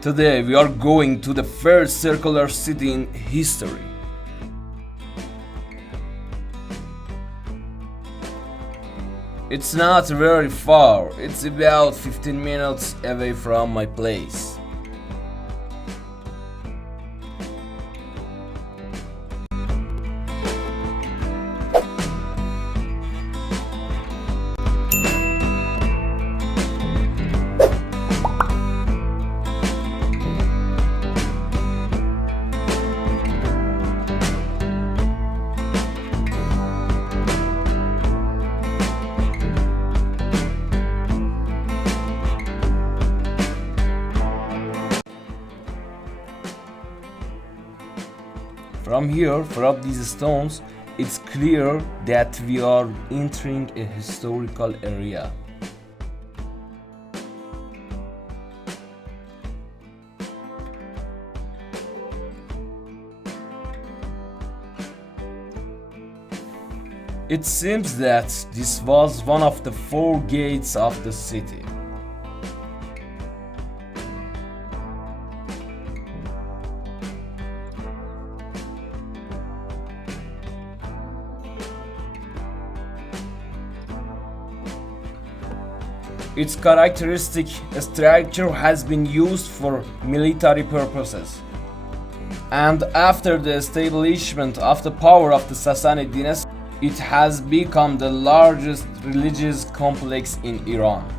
Today we are going to the first circular city in history. It's not very far, it's about 15 minutes away from my place. From here, from these stones, it's clear that we are entering a historical area. It seems that this was one of the 4 gates of the city. Its characteristic structure has been used for military purposes. And after the establishment of the power of the Sassanid dynasty, it has become the largest religious complex in Iran.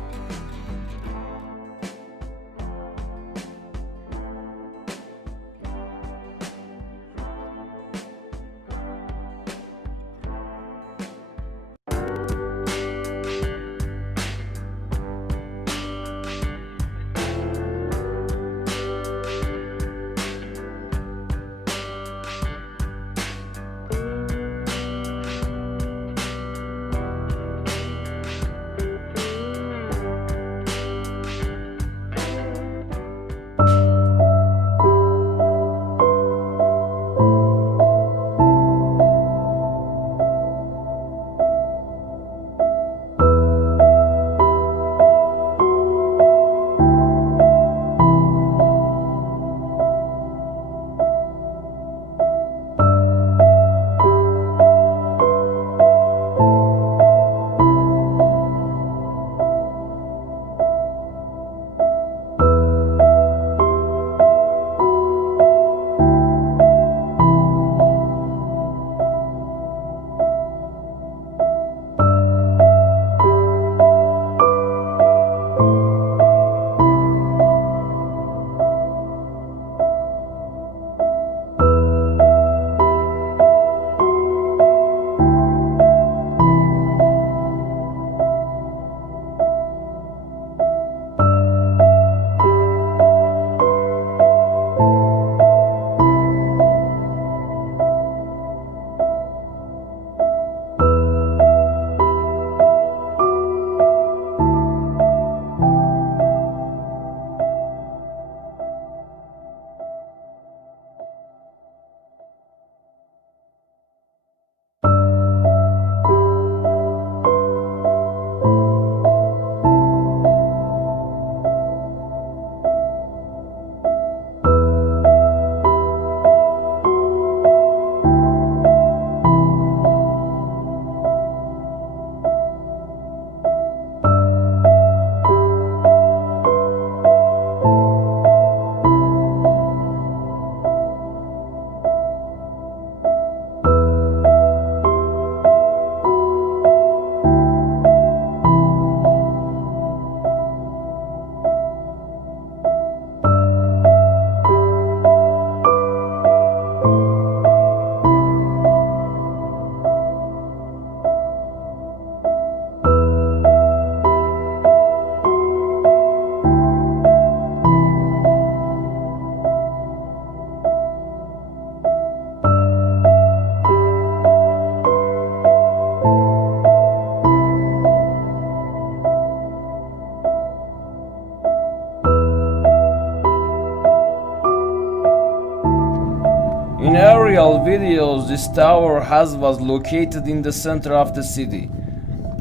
In aerial videos, this tower was located in the center of the city.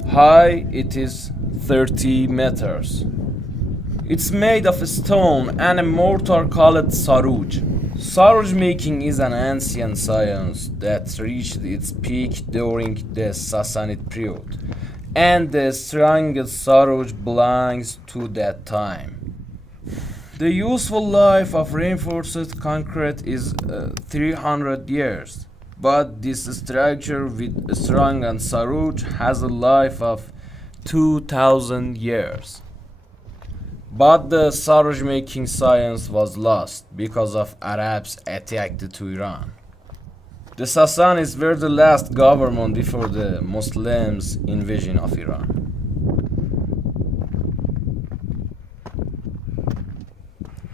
High, it is 30 meters. It's made of stone and a mortar called saruj. Saruj making is an ancient science that reached its peak during the Sassanid period, and the strongest saruj belongs to that time. The useful life of reinforced concrete is 300 years, but this structure with strong and saruj has a life of 2000 years. But the saruj making science was lost because of Arabs attacked to Iran. The Sassanids were the last government before the Muslims' invasion of Iran.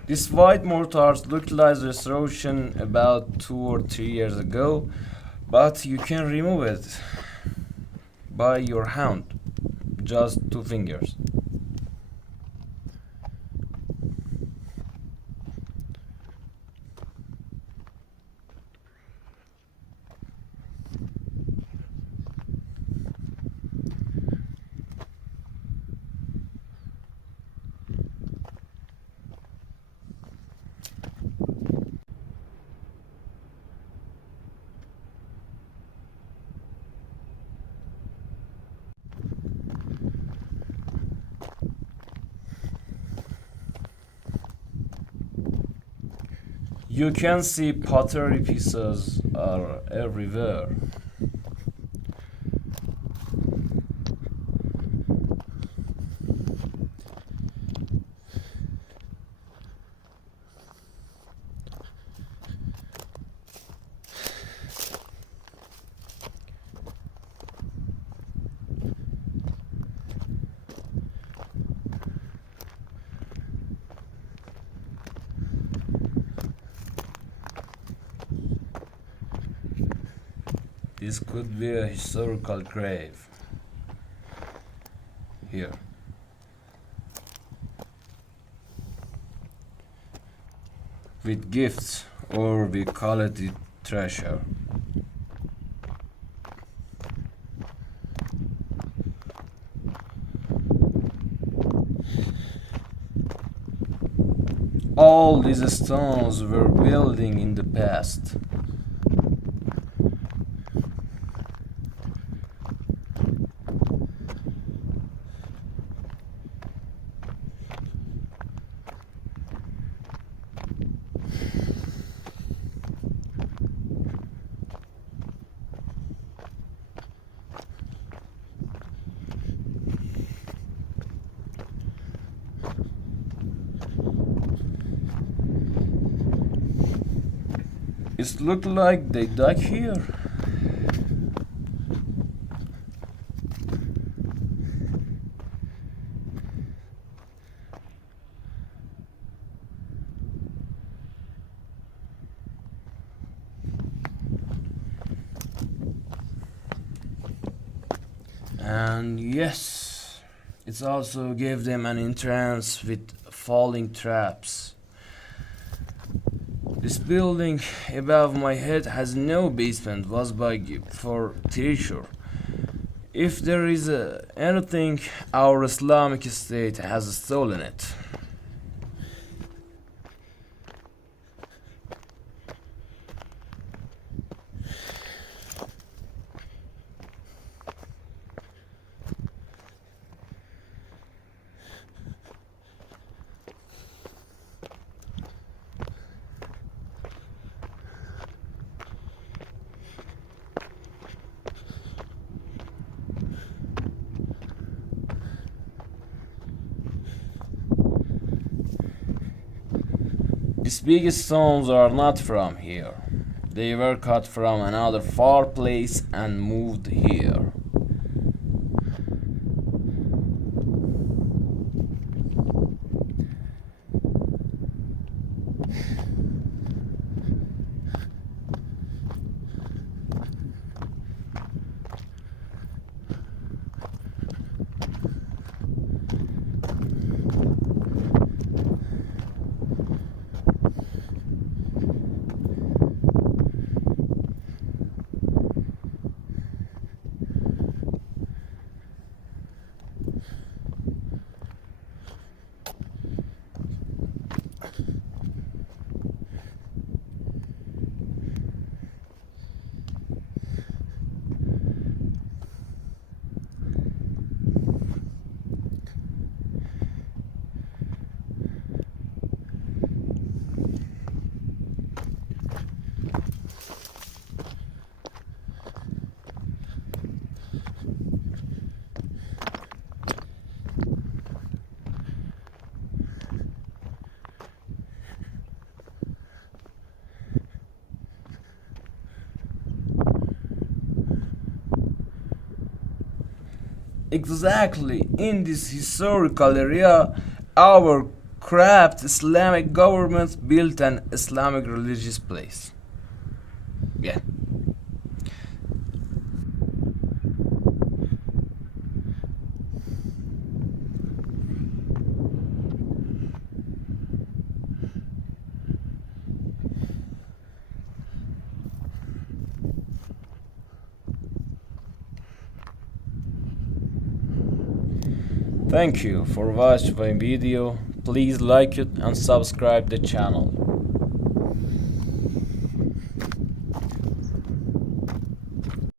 These white mortars looked like restoration about 2 or 3 years ago, but you can remove it by your hand, just 2 fingers. You can see pottery pieces are everywhere. This could be a historical grave. Here. With gifts, or we call it the treasure. All these stones were building in the past. It looked like they dug here. And yes, it also gave them an entrance with falling traps. This building above my head has no basement, was by for treasure. If there is anything, our Islamic State has stolen it. These big stones are not from here. They were cut from another far place and moved here. exactly in this historical area our corrupt Islamic government built an Islamic religious place. Yeah. Thank you for watching my video. Please like it and subscribe the channel.